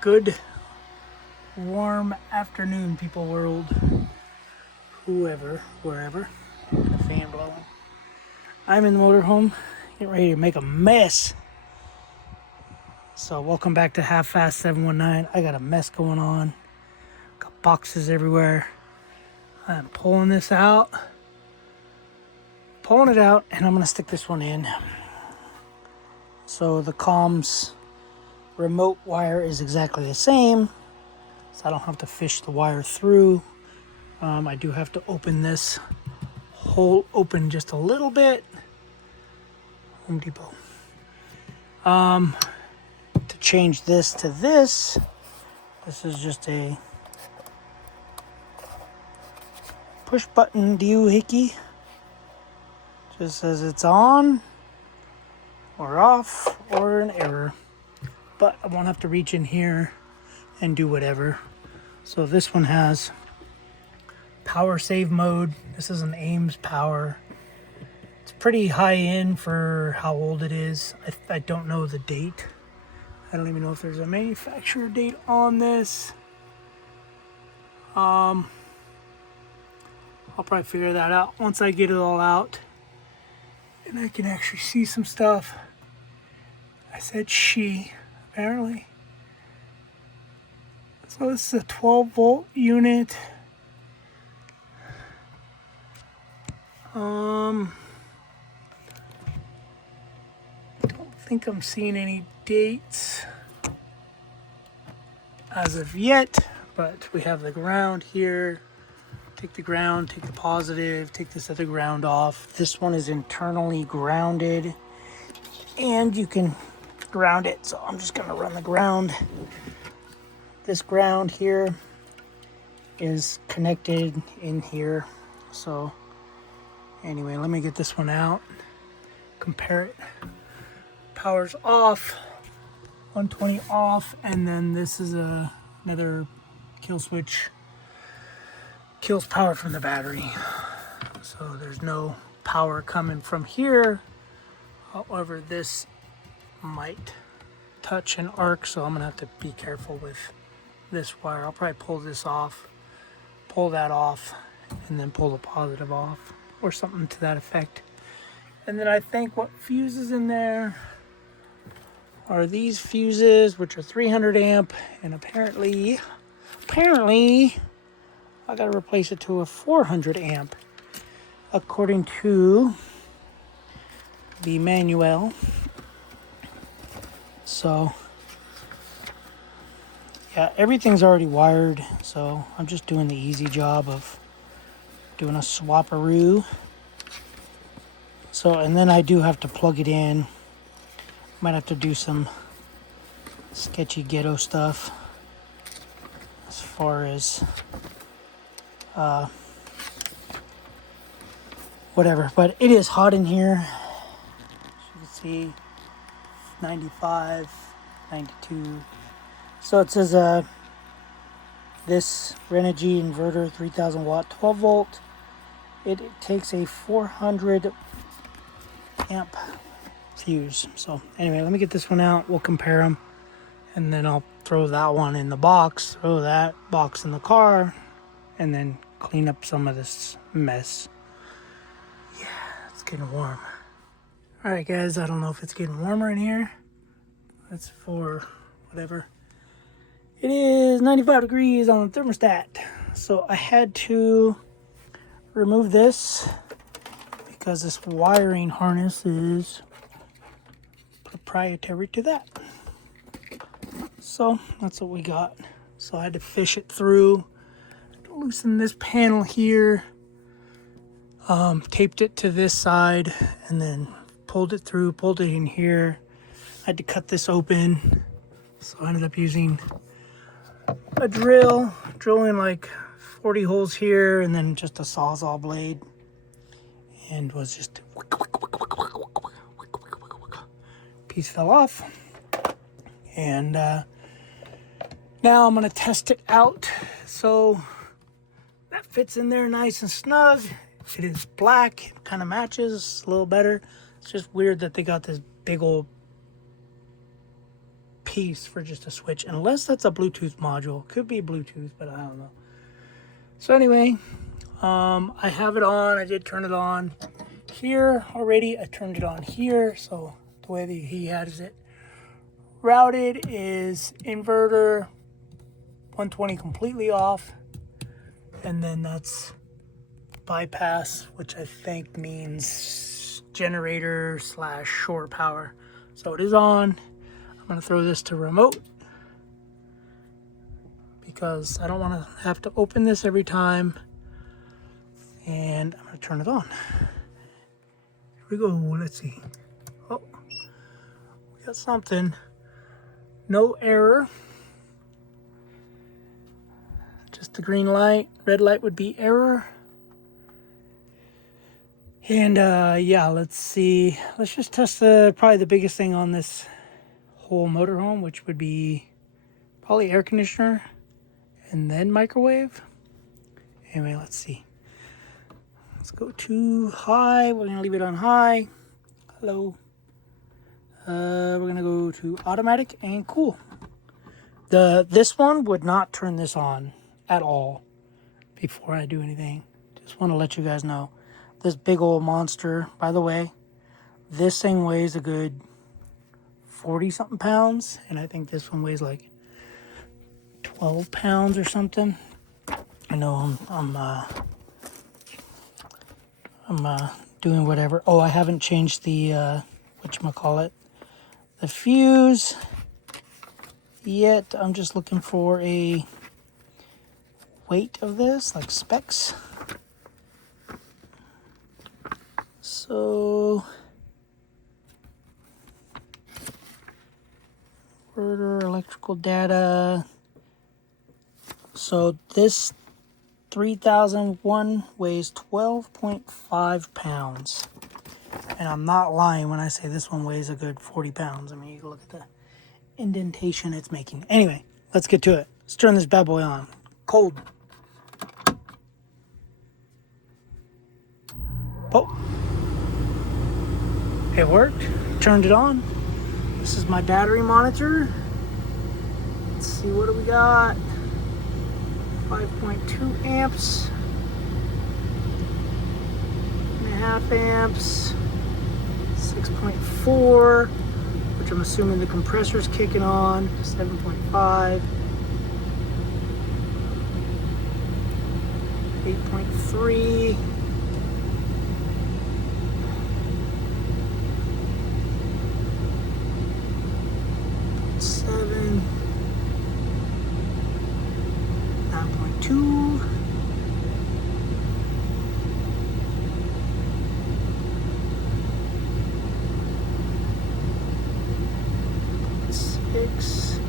Good warm afternoon, people world. Whoever, wherever. The fan blowing. I'm in the motorhome, getting ready to make a mess. So welcome back to Half Fast 719. I got a mess going on. Got boxes everywhere. I'm pulling this out. Pulling it out, and I'm gonna stick this one in. So the comms remote wire is exactly the same. So I don't have to fish the wire through. I do have to open this hole open just a little bit. Home Depot. To change this to this, this is just a push button doohickey. Just says it's on or off or an error. But I won't have to reach in here and do whatever. So this one has power save mode. This is an Ames power. It's pretty high end for how old it is. I don't know the date. I don't even know if there's a manufacturer date on this. I'll probably figure that out once I get it all out and I can actually see some stuff. I said she, apparently. So this is a 12 volt unit. Don't think I'm seeing any dates as of yet, but we have the ground here. Take the ground, take the positive, take this other ground off. This one is internally grounded and you can ground it. So I'm just gonna run the ground. This ground here is connected in here. So anyway, let me get this one out, compare it. Power's off, 120 off, and then this is another kill switch. Kills power from the battery. So there's no power coming from here. However, this might touch an arc, so I'm gonna have to be careful with this wire. I'll probably pull this off, pull that off, and then pull the positive off, or something to that effect. And then I think what fuses in there are these fuses, which are 300 amp, and apparently I gotta replace it to a 400 amp, according to the manual. So yeah, everything's already wired, so I'm just doing the easy job of doing a swapperoo. So, and then I do have to plug it in. Might have to do some sketchy ghetto stuff as far as whatever. But it is hot in here. As you can see, 95, 92. So it says this Renogy inverter, 3000 watt, 12 volt. It takes a 400 amp fuse. So anyway, let me get this one out. We'll compare them, and then I'll throw that one in the box, throw that box in the car, and then clean up some of this mess. Yeah, it's getting warm. All right, guys, I don't know if it's getting warmer in here. That's for whatever. It is 95 degrees on the thermostat. So I had to remove this because this wiring harness is proprietary to that. So that's what we got. So I had to fish it through, loosen this panel here, taped it to this side, and then pulled it through, pulled it in here. I had to cut this open, so I ended up using a drill, drilling like 40 holes here, and then just a Sawzall blade, and was just piece fell off. And now I'm gonna test it out. So that fits in there nice and snug. It is black, it kind of matches a little better. It's just weird that they got this big old piece for just a switch, unless that's a Bluetooth module. Could be Bluetooth, but I don't know. So anyway, I have it on. I did turn it on here already. I turned it on here, so the way that he has it routed is inverter 120 completely off, and then that's bypass, which I think means generator / shore power. So it is on. I'm going to throw this to remote because I don't want to have to open this every time, and I'm going to turn it on. Here we go. Let's see. Oh, we got something. No error. Just the green light. Red light would be error. And yeah, let's see. Let's just test probably the biggest thing on this whole motorhome, which would be probably air conditioner and then microwave. Anyway, let's see. Let's go to high. We're gonna leave it on high. Hello. We're gonna go to automatic and cool. This one would not turn this on at all before I do anything. Just want to let you guys know. This big old monster, by the way, this thing weighs a good 40 something pounds, and I think this one weighs like 12 pounds or something. I know I'm doing whatever. Oh, I haven't changed the whatchamacallit, the fuse yet. I'm just looking for a weight of this, like specs. So inverter, electrical data. So this 3001 weighs 12.5 pounds. And I'm not lying when I say this one weighs a good 40 pounds. I mean, you can look at the indentation it's making. Anyway, let's get to it. Let's turn this bad boy on. Cold. Oh. It worked. Turned it on. This is my battery monitor. Let's see, what do we got? 5.2 amps. 1.5 amps. 6.4, which I'm assuming the compressor's kicking on. 7.5. 8.3. 7, 9.2, 6,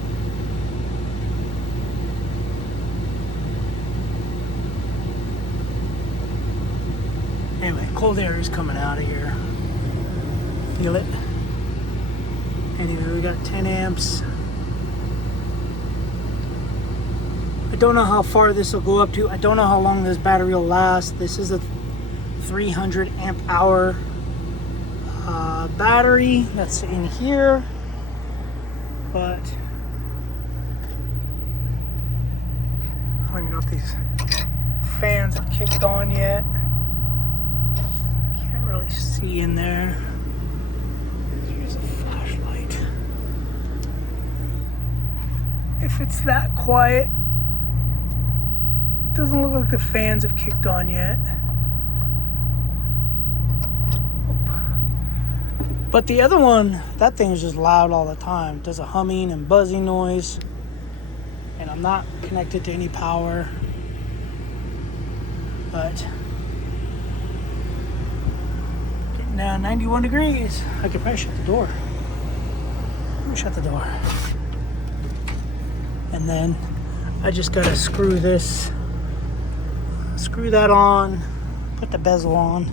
anyway, cold air is coming out of here. Feel it? Anyway, we got 10 amps. I don't know how far this will go up to. I don't know how long this battery will last. This is a 300 amp hour battery that's in here. But I don't even know if these fans have kicked on yet. Can't really see in there. Here's a flashlight. If it's that quiet, doesn't look like the fans have kicked on yet. But the other one, that thing is just loud all the time. It does a humming and buzzing noise. And I'm not connected to any power. But getting down 91 degrees. I could probably shut the door. Let me shut the door. And then I just gotta screw that on, put the bezel on.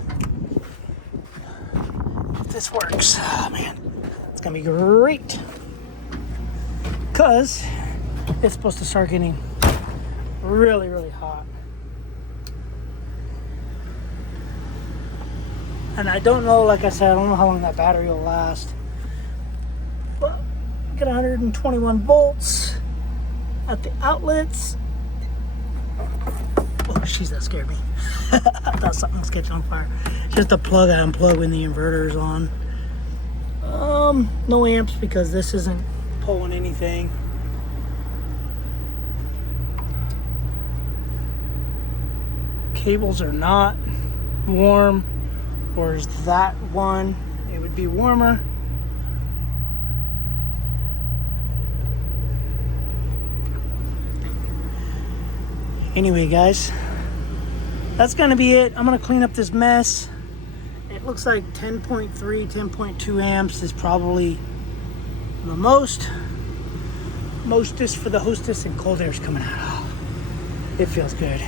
If this works, oh man, it's gonna be great. Cause it's supposed to start getting really, really hot. And I don't know, like I said, I don't know how long that battery will last. But Got 121 volts at the outlets. Oh, jeez, that scared me. I thought something was catching on fire. Just a plug I unplug when the inverter is on. No amps because this isn't pulling anything. Cables are not warm, whereas that one, it would be warmer. Anyway, guys, that's gonna be it. I'm gonna clean up this mess. It looks like 10.3, 10.2 amps is probably the mostest for the hostess, and cold air's coming out. Oh, it feels good.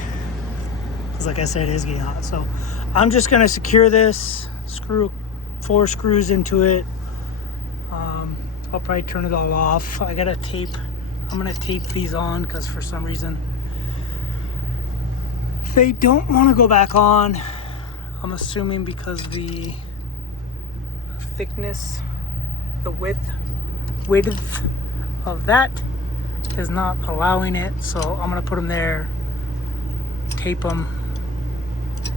Because like I said, it is getting hot. So I'm just gonna secure this, screw 4 screws into it. I'll probably turn it all off. I gotta tape. I'm gonna tape these on because for some reason they don't want to go back on. I'm assuming because the thickness, the width of that is not allowing it. So I'm gonna put them there, tape them,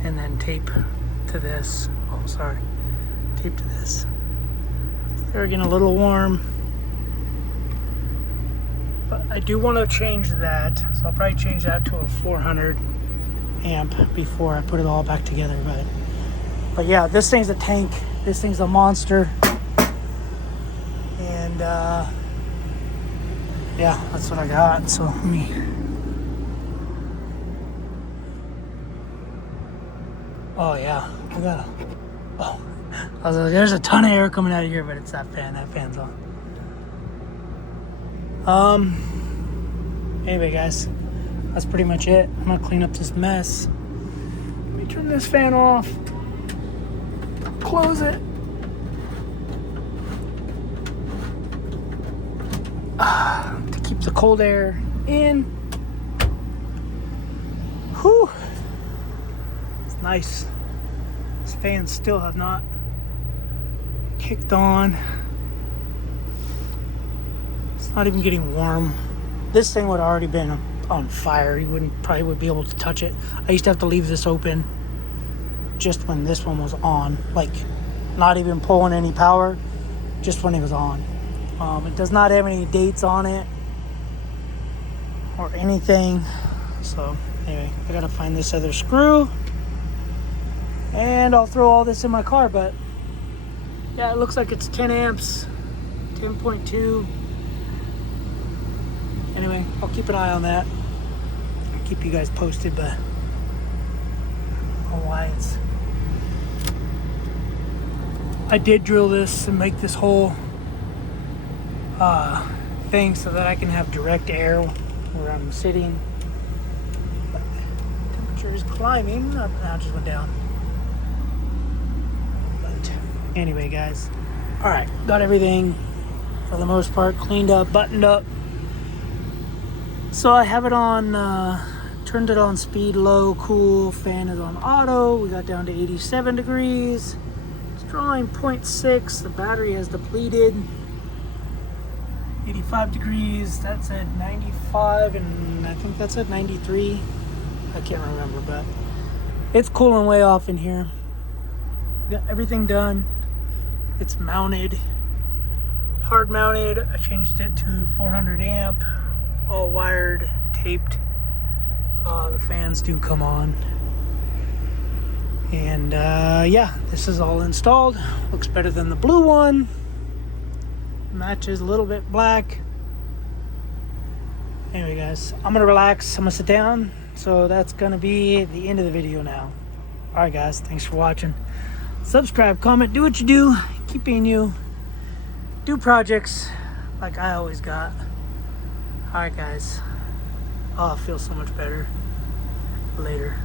and then tape to this. Oh, sorry, tape to this. They're getting a little warm, but I do want to change that, so I'll probably change that to a 400 amp before I put it all back together. But yeah, this thing's a tank. This thing's a monster, and yeah, that's what I got. So let me. Oh yeah, I got a. Oh, I was like, there's a ton of air coming out of here, but it's that fan. That fan's on. Anyway, guys, that's pretty much it. I'm gonna clean up this mess. Let me turn this fan off. Close it. To keep the cold air in. Whew. It's nice. These fans still have not kicked on. It's not even getting warm. This thing would have already been on fire. You probably would be able to touch it. I used to have to leave this open just when this one was on, like not even pulling any power, just when it was on. It does not have any dates on it or anything. So anyway, I gotta find this other screw and I'll throw all this in my car. But yeah, it looks like it's 10 amps, 10.2. Anyway, I'll keep an eye on that. I'll keep you guys posted, but on why it's. I did drill this and make this whole thing so that I can have direct air where I'm sitting. But temperature is climbing. Now it just went down. But anyway, guys. All right, got everything for the most part cleaned up, buttoned up. So I have it on, turned it on speed low, cool, fan is on auto. We got down to 87 degrees. It's drawing 0.6, the battery has depleted. 85 degrees, that's at 95, and I think that's at 93. I can't remember, but it's cooling way off in here. Got everything done. It's mounted, hard mounted. I changed it to 400 amp. All wired, taped. The fans do come on. And yeah, this is all installed. Looks better than the blue one. Matches a little bit black. Anyway, guys, I'm gonna relax. I'm gonna sit down. So that's gonna be the end of the video now. Alright, guys, thanks for watching. Subscribe, comment, do what you do. Keep being you. Do projects like I always got. Alright, guys. Oh, I feel so much better. Later.